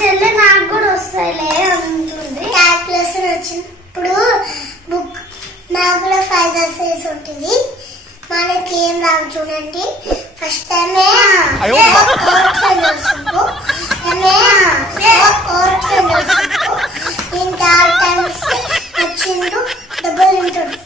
చెల్లె నాకు కూడా వస్తాయిలే అంటుంది. క్యాల్కులేషన్ వచ్చింది. ఇప్పుడు బుక్ నాకు కూడా 5 ఎస్సేస్ ఉంటుంది. మనకి ఏం రావు చూడండి. ఫస్ట్ టైమే ఇంకా ఆల్ టైమ్స్ వచ్చిండు డబుల్ ఉంటుంది.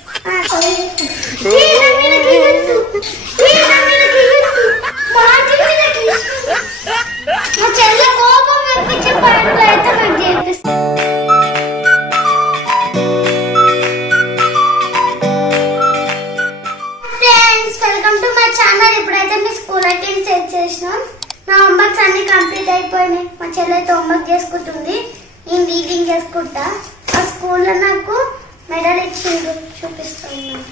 మా చెల్లె కోపం మెప్పించే పనులు అయితే నాకు చేపిస్తుంది. నా హోంవర్క్స్ అన్ని కంప్లీట్ అయిపోయినాయి. మా చెల్లి అయితే హోంవర్క్ చేసుకుంటుంది, నేను రీడింగ్ చేసుకుంటా. ఆ స్కూల్లో నాకు మెడల్ ఇచ్చిండు, చూపిస్తున్నాను.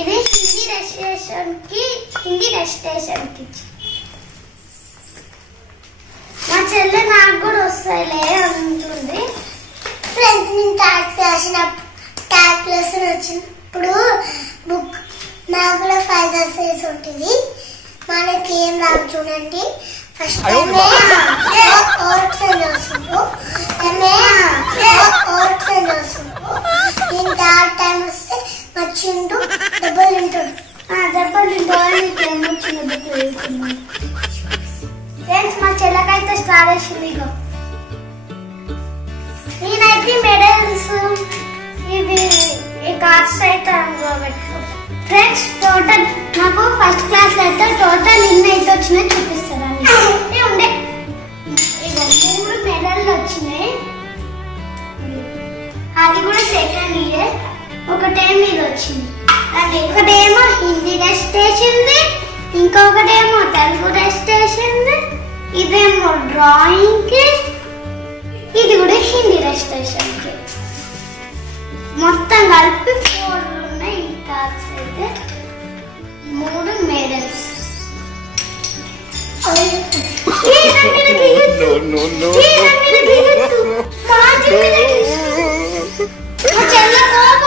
ఇది హిందీ రెజిస్ట్రేషన్ కి మా చెల్లె నాకు కూడా వస్తాయిలే అంటుంది. ఫ్రెండ్స్ నేను క్యాల్కులేషన్ వచ్చింది. ఇప్పుడు బుక్ నాకు కూడా 5 ఎస్సేస్ ఉంటుంది. మనకి ఏం రావు చూడండి. ఫస్ట్ టైమే ఇంకా ఆల్ టైమ్ వస్తే వచ్చిండు డబుల్ ఉంటుంది. ఫ్రెండ్స్ మా చెల్లకైతే స్టార్ వేసింది. ఇగో నేనైతే మెడల్స్ ఇవి కార్డ్స్ అయితే పెట్టుకుంటాను. ఫ్రెండ్స్ టోటల్ నాకు ఫస్ట్ క్లాస్ లో అయితే టోటల్ ఇన్ని అయితే వచ్చినాయి చూపిస్తాను. ఉండే ఇగో 3 మెడల్లు వచ్చినాయి. అది కూడా సెకండ్ ఇయర్. ఒకటేమో ఇది వచ్చింది, అది ఒకటేమో హిందీ రెజిస్ట్రేషన్, ఇంకొకటేమో తెలుగు రెజిస్ట్రేషన్, ఇదేమో డ్రాయింగ్ కి, ఇది కూడా హిందీ రెజిస్ట్రేషన్ కి. మొత్తం కలిపి 4 ఉన్నాయి. ఈ కార్డ్స్ అయితే 3 మెడల్స్. చెల్ల కోపం